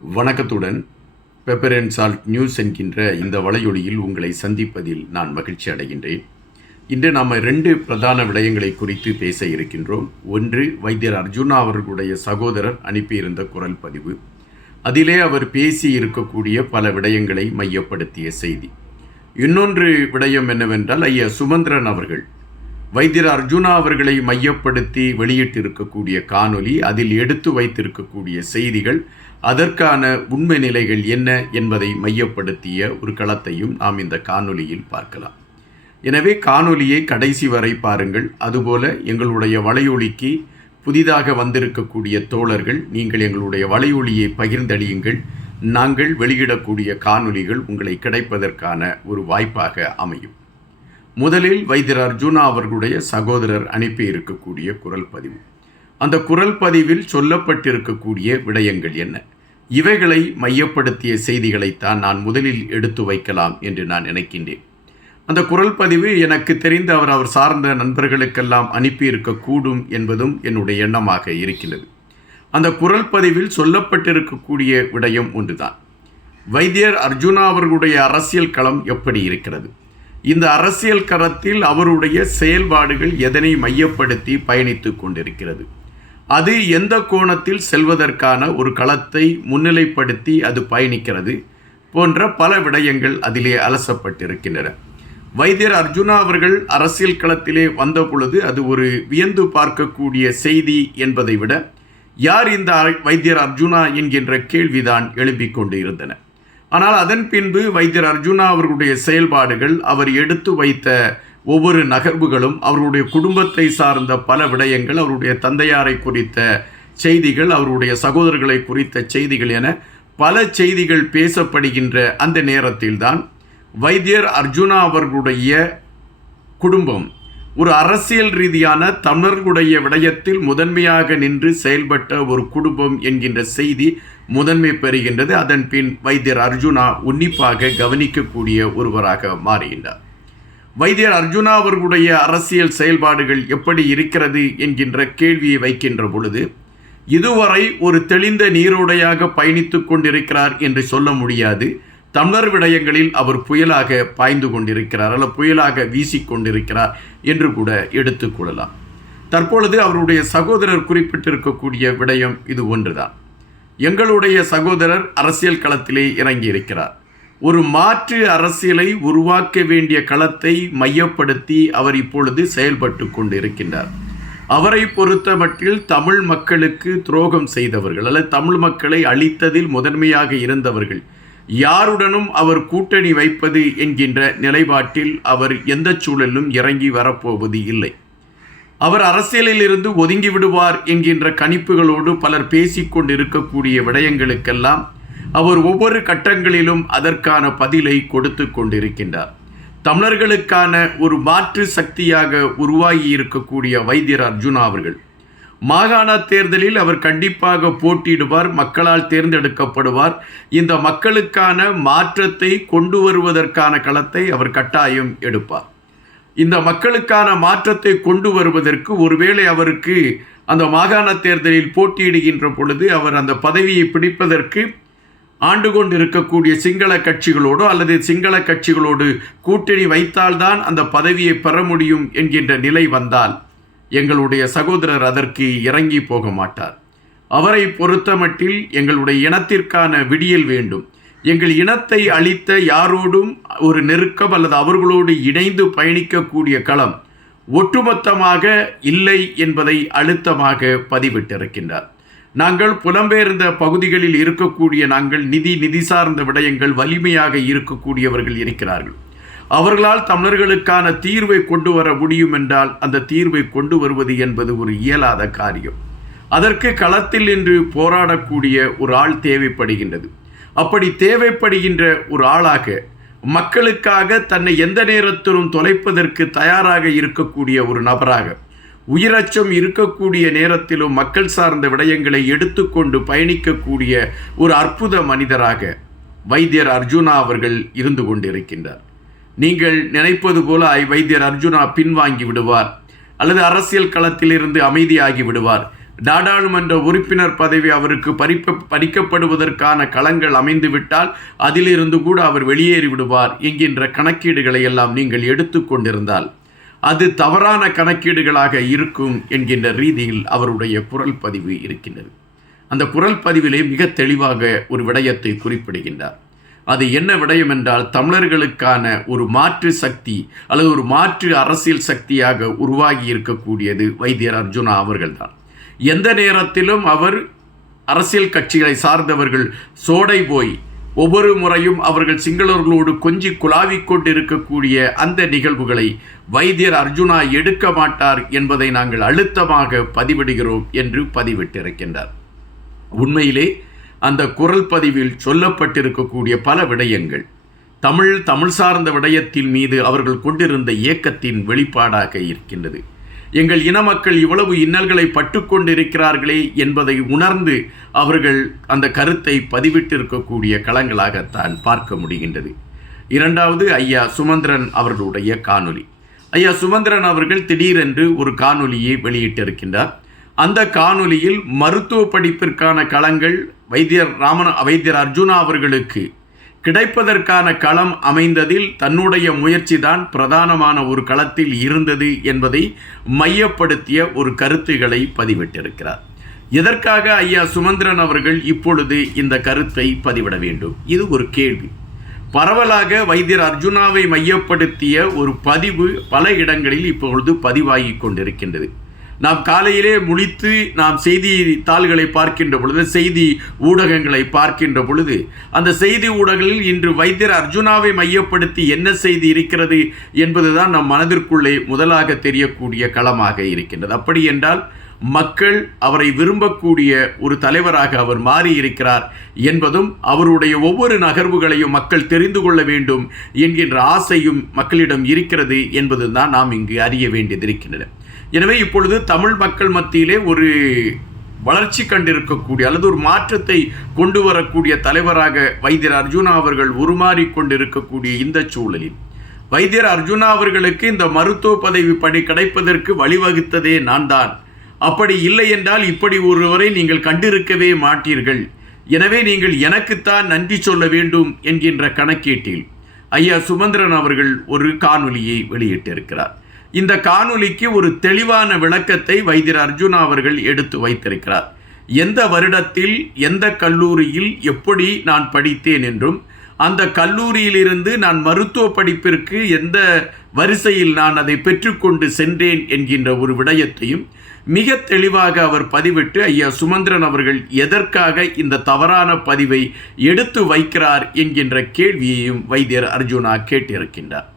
வணக்கத்துடன் pepper and salt news என்கின்ற இந்த வலையொலியில் உங்களை சந்திப்பதில் நான் மகிழ்ச்சி அடைகின்றேன். இன்று நாம் ரெண்டு பிரதான விடயங்களை குறித்து பேச இருக்கின்றோம். ஒன்று வைத்தியர் அர்ஜுனா அவர்களுடைய சகோதரர் அனுப்பியிருந்த குரல் பதிவு. அதிலே அவர் பேசி இருக்கக்கூடிய பல விடயங்களை மையப்படுத்திய செய்தி. இன்னொன்று விடயம் என்னவென்றால் ஐயா சுமந்திரன் அவர்கள் வைத்தியர் அர்ஜுனா அவர்களை மையப்படுத்தி வெளியிட்டிருக்கக்கூடிய காணொலி அதில் எடுத்து வைத்திருக்கக்கூடிய செய்திகள் அதற்கான உண்மை நிலைகள் என்ன என்பதை மையப்படுத்திய ஒரு களத்தையும் நாம் இந்த காணொலியில் பார்க்கலாம். எனவே காணொலியை கடைசி வரை பாருங்கள். அதுபோல எங்களுடைய வலையொலிக்கு புதிதாக வந்திருக்கக்கூடிய தோழர்கள் நீங்கள் எங்களுடைய வலையொலியை பகிர்ந்தளியுங்கள். நாங்கள் வெளியிடக்கூடிய காணொலிகள் உங்களை கிடைப்பதற்கான ஒரு வாய்ப்பாக அமையும். முதலில் வைத்தியர் அர்ஜுனா அவர்களுடைய சகோதரர் அனுப்பி இருக்கக்கூடிய குரல் பதிவு. அந்த குரல் பதிவில் சொல்லப்பட்டிருக்கக்கூடிய விடயங்கள் என்ன? இவைகளை மையப்படுத்திய செய்திகளைத்தான் நான் முதலில் எடுத்து வைக்கலாம் என்று நான் நினைக்கின்றேன். அந்த குரல் பதிவு எனக்கு தெரிந்து அவர் அவர் சார்ந்த நண்பர்களுக்கெல்லாம் அனுப்பியிருக்கக்கூடும் என்பதும் என்னுடைய எண்ணமாக இருக்கிறது அந்த குரல் பதிவில் சொல்லப்பட்டிருக்கக்கூடிய விடயம் ஒன்றுதான். வைத்தியர் அர்ஜுனா அவர்களுடைய அரசியல் களம் எப்படி இருக்கிறது? இந்த அரசியல் களத்தில் அவருடைய செயல்பாடுகள் எதனை மையப்படுத்தி பயணித்து கொண்டிருக்கிறது? அது எந்த கோணத்தில் செல்வதற்கான ஒரு களத்தை முன்னிலைப்படுத்தி அது பயணிக்கிறது போன்ற பல விடயங்கள் அதிலே அலசப்பட்டிருக்கின்றன. வைத்தியர் அர்ஜுனா அவர்கள் அரசியல் களத்திலே வந்தபொழுது அது ஒரு வியந்து பார்க்கக்கூடிய செய்தி என்பதை விட யார் இந்த வைத்தியர் அர்ஜுனா என்கின்ற கேள்விதான் எழுப்பிக் கொண்டு இருந்தன ஆனால் அதன் பின்பு வைத்தியர் அர்ஜுனா அவர்களுடைய செயல்பாடுகள் அவர் எடுத்து வைத்த ஒவ்வொரு நகர்வுகளும் அவருடைய குடும்பத்தை சார்ந்த பல விடயங்கள் அவருடைய தந்தையாரை குறித்த செய்திகள் அவருடைய சகோதரர்களை குறித்த செய்திகள் என பல செய்திகள் பேசப்படுகின்ற அந்த நேரத்தில்தான் வைத்தியர் அர்ஜுனா அவர்களுடைய குடும்பம் ஒரு அரசியல் ரீதியான தமிழர்களுடைய விடயத்தில் முதன்மையாக நின்று செயல்பட்ட ஒரு குடும்பம் என்கின்ற செய்தி முதன்மை பெறுகின்றது. அதன் பின் வைத்தியர் அர்ஜுனா உன்னிப்பாக கவனிக்கக்கூடிய ஒருவராக மாறுகின்றார். வைத்தியர் அர்ஜுனா அவர்களுடைய அரசியல் செயல்பாடுகள் எப்படி இருக்கிறது என்கின்ற கேள்வியை வைக்கின்ற பொழுது இதுவரை ஒரு தெளிந்த நீரோடையாக பயணித்து கொண்டிருக்கிறார் என்று சொல்ல முடியாது. தமிழர் விடயங்களில் அவர் புயலாக பாய்ந்து கொண்டிருக்கிறார் அல்ல புயலாக வீசிக்கொண்டிருக்கிறார் என்று கூட எடுத்துக்கொள்ளலாம் தற்பொழுது அவருடைய சகோதரர் குறிப்பிட்டிருக்கக்கூடிய விடயம் இது ஒன்றுதான். எங்களுடைய சகோதரர் அரசியல் களத்திலே இறங்கி இருக்கிறார் ஒரு மாற்று அரசியலை உருவாக்க வேண்டிய களத்தை மையப்படுத்தி அவர் இப்பொழுது செயல்பட்டு கொண்டிருக்கின்றார். அவரை பொறுத்த மட்டில் தமிழ் மக்களுக்கு துரோகம் செய்தவர்கள் அல்லது தமிழ் மக்களை அழித்ததில் முதன்மையாக இருந்தவர்கள் யாருடனும் அவர் கூட்டணி வைப்பது என்கின்ற நிலைப்பாட்டில் அவர் எந்த சூழலிலும் இறங்கி வரப்போவது இல்லை. அவர் அரசியலில் இருந்து ஒதுங்கி விடுவார் என்கின்ற கணிப்புகளோடு பலர் பேசிக்கொண்டிருக்கக்கூடிய விடயங்களுக்கெல்லாம் அவர் ஒவ்வொரு கட்டங்களிலும் அதற்கான பதிலை கொடுத்து கொண்டிருக்கின்றார். தமிழர்களுக்கான ஒரு மாற்று சக்தியாக உருவாகி இருக்கக்கூடிய வைத்தியர் அர்ஜுனா அவர்கள். மாகாண தேர்தலில் அவர் கண்டிப்பாக போட்டியிடுவார் மக்களால் தேர்ந்தெடுக்கப்படுவார். இந்த மக்களுக்கான மாற்றத்தை கொண்டு வருவதற்கான களத்தை அவர் கட்டாயம் எடுப்பார். இந்த மக்களுக்கான மாற்றத்தை கொண்டு வருவதற்கு ஒருவேளை அவருக்கு அந்த மாகாண தேர்தலில் போட்டியிடுகின்ற பொழுது அவர் அந்த பதவியை பிடிப்பதற்கு ஆண்டு கொண்டு இருக்கக்கூடிய சிங்கள கட்சிகளோடு அல்லது சிங்கள கட்சிகளோடு கூட்டணி வைத்தால்தான் அந்த பதவியை பெற முடியும் என்கின்ற நிலை வந்தால் எங்களுடைய சகோதரர் அதற்கு இறங்கி போக மாட்டார். அவரை பொறுத்தமட்டில் எங்களுடைய இனத்திற்கான விடியல் வேண்டும். எங்கள் இனத்தை அழித்த யாரோடும் ஒரு நெருக்கம் அல்லது அவர்களோடு இணைந்து பயணிக்கக்கூடிய களம் ஒட்டுமொத்தமாக இல்லை என்பதை அழுத்தமாக பதிவிட்டிருக்கின்றார். நாங்கள் புலம்பெயர்ந்த பகுதிகளில் இருக்கக்கூடிய நாங்கள் நிதி நிதி சார்ந்த விடயங்கள் வலிமையாக இருக்கக்கூடியவர்கள் இருக்கிறார்கள். அவர்களால் தமிழர்களுக்கான தீர்வை கொண்டு வர முடியும் என்றால் அந்த தீர்வை கொண்டு வருவது என்பது ஒரு இயலாத காரியம். அதற்கு களத்தில் நின்று போராடக்கூடிய ஒரு ஆள் தேவைப்படுகின்றது. அப்படி தேவைப்படுகின்ற ஒரு ஆளாக மக்களுக்காக தன்னை எந்த நேரத்திலும் தொலைப்பதற்கு தயாராக இருக்கக்கூடிய ஒரு நபராக உயிரச்சம் இருக்கக்கூடிய நேரத்திலும் மக்கள் சார்ந்த விடயங்களை எடுத்துக்கொண்டு பயணிக்கக்கூடிய ஒரு அற்புத மனிதராக வைத்தியர் அர்ஜுனா அவர்கள் இருந்து கொண்டிருக்கின்றார். நீங்கள் நினைப்பது போல வைத்தியர் அர்ஜுனா பின்வாங்கி விடுவார் அல்லது அரசியல் களத்திலிருந்து அமைதியாகி விடுவார். நாடாளுமன்ற உறுப்பினர் பதவி அவருக்கு பறிப்ப பறிக்கப்படுவதற்கான களங்கள் அமைந்துவிட்டால் அதிலிருந்து கூட அவர் வெளியேறி விடுவார் என்கின்ற கணக்கீடுகளை எல்லாம் நீங்கள் எடுத்துக்கொண்டிருந்தால் அது தவறான கணக்கீடுகளாக இருக்கும் என்கின்ற ரீதியில் அவருடைய குரல் பதிவு இருக்கின்றது. அந்த குரல் பதிவிலே மிக தெளிவாக ஒரு விடயத்தை குறிப்பிடுகின்றார். அது என்ன விடயம் என்றால் தமிழர்களுக்கான ஒரு மாற்று சக்தி அல்லது ஒரு மாற்று அரசியல் சக்தியாக உருவாகி இருக்கக்கூடியது வைத்தியர் அர்ஜுனா அவர்கள்தான். எந்த நேரத்திலும் அவர் அரசியல் கட்சிகளை சார்ந்தவர்கள் சோடை போய் ஒவ்வொரு முறையும் அவர்கள் சிங்களர்களோடு கொஞ்சி குழாவிக் கொண்டிருக்கக்கூடிய அந்த நிகழ்வுகளை வைத்தியர் அர்ஜுனா எடுக்க மாட்டார் என்பதை நாங்கள் அழுத்தமாக பதிவிடுகிறோம் என்று பதிவிட்டிருக்கின்றார். உண்மையிலே அந்த குரல் பதிவில் சொல்லப்பட்டிருக்கக்கூடிய பல விடயங்கள் தமிழ் தமிழ் சார்ந்த விடயத்தின் மீது அவர்கள் கொண்டிருந்த இயக்கத்தின் வெளிப்பாடாக இருக்கின்றது. எங்கள் இன மக்கள் இவ்வளவு இன்னல்களை பட்டுக்கொண்டிருக்கிறார்களே என்பதை உணர்ந்து அவர்கள் அந்த கருத்தை பதிவிட்டிருக்கக்கூடிய களங்களாகத்தான் பார்க்க முடிகின்றது. இரண்டாவது ஐயா சுமந்திரன் அவர்களுடைய காணொலி ஐயா சுமந்திரன் அவர்கள் திடீரென்று ஒரு காணொலியை வெளியிட்டிருக்கின்றார். அந்த காணொலியில் மருத்துவ படிப்பிற்கான களங்கள் வைத்தியர் ராமன் வைத்தியர் அர்ஜுனா அவர்களுக்கு கிடைப்பதற்கான களம் அமைந்ததில் தன்னுடைய முயற்சிதான் பிரதானமான ஒரு களத்தில் இருந்தது என்பதை மையப்படுத்திய ஒரு கருத்துகளை பதிவிட்டிருக்கிறார். எதற்காக ஐயா சுமந்திரன் அவர்கள் இப்பொழுது இந்த கருத்தை பதிவிட வேண்டும்? இது ஒரு கேள்வி. பரவலாக வைத்தியர் அர்ஜுனாவை மையப்படுத்திய ஒரு பதிவு பல இடங்களில் இப்பொழுது பதிவாகி கொண்டிருக்கின்றது. நாம் காலையிலே முழித்து நாம் செய்தி தாள்களை பார்க்கின்ற பொழுது செய்தி ஊடகங்களை பார்க்கின்ற பொழுது அந்த செய்தி ஊடகங்களில் இன்று வைத்தியர் அர்ஜுனாவை மையப்படுத்தி என்ன செய்தி இருக்கிறது என்பதுதான் நம் மனதிற்குள்ளே முதலாக தெரியக்கூடிய களமாக இருக்கின்றது. அப்படி என்றால் மக்கள் அவரை விரும்பக்கூடிய ஒரு தலைவராக அவர் மாறி இருக்கிறார் என்பதும் அவருடைய ஒவ்வொரு நகர்வுகளையும் மக்கள் தெரிந்து கொள்ள வேண்டும் என்கின்ற ஆசையும் மக்களிடம் இருக்கிறது என்பதுதான் நாம் இங்கு அறிய வேண்டியது இருக்கின்றன எனவே இப்பொழுது தமிழ் மக்கள் மத்தியிலே ஒரு வளர்ச்சி கண்டிருக்கக்கூடிய அல்லது ஒரு மாற்றத்தை கொண்டு வரக்கூடிய தலைவராக வைத்தியர் அர்ஜுனா அவர்கள் உருமாறி கொண்டிருக்கக்கூடிய இந்த சூழலில் வைத்தியர் அர்ஜுனா அவர்களுக்கு இந்த மருத்துவ பதவி பணி கிடைப்பதற்கு வழிவகுத்ததே நான் தான். அப்படி இல்லை என்றால் இப்படி ஒருவரை நீங்கள் கண்டிருக்கவே மாட்டீர்கள். எனவே நீங்கள் எனக்குத்தான் நன்றி சொல்ல வேண்டும் என்கின்ற கணக்கீட்டில் ஐயா சுமந்திரன் அவர்கள் ஒரு காணொலியை வெளியிட்டிருக்கிறார். இந்த காணொலிக்கு ஒரு தெளிவான விளக்கத்தை வைத்தியர் அர்ஜுனா அவர்கள் எடுத்து வைத்திருக்கிறார். எந்த வருடத்தில் எந்த கல்லூரியில் எப்படி நான் படித்தேன் என்றும் அந்த கல்லூரியிலிருந்து நான் மருத்துவ படிப்பிற்கு எந்த வரிசையில் நான் அதை பெற்றுக்கொண்டு சென்றேன் என்கின்ற ஒரு விடயத்தையும் மிக தெளிவாக அவர் பதிவிட்டு ஐயா சுமந்திரன் அவர்கள் எதற்காக இந்த தவறான பதிவை எடுத்து வைக்கிறார் என்கின்ற கேள்வியையும் வைத்தியர் அர்ஜுனா கேட்டிருக்கின்றார்.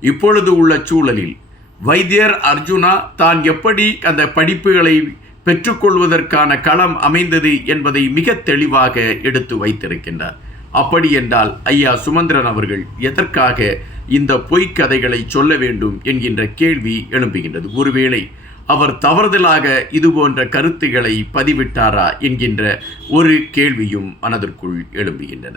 இப்பொழுது உள்ள சூழலில் வைத்தியர் அர்ஜுனா தான் எப்படி அந்த படிப்புகளை பெற்றுக்கொள்வதற்கான களம் அமைந்தது என்பதை மிக தெளிவாக எடுத்து வைத்திருக்கின்றார். அப்படி என்றால் ஐயா சுமந்திரன் அவர்கள் எதற்காக இந்த பொய்க்கதைகளை சொல்ல வேண்டும் என்கின்ற கேள்வி எழும்புகின்றது. ஒருவேளை அவர் தவறுதலாக இது போன்ற கருத்துக்களை பதிவிட்டாரா என்கின்ற ஒரு கேள்வியும் மனதிற்குள் எழும்புகின்றன.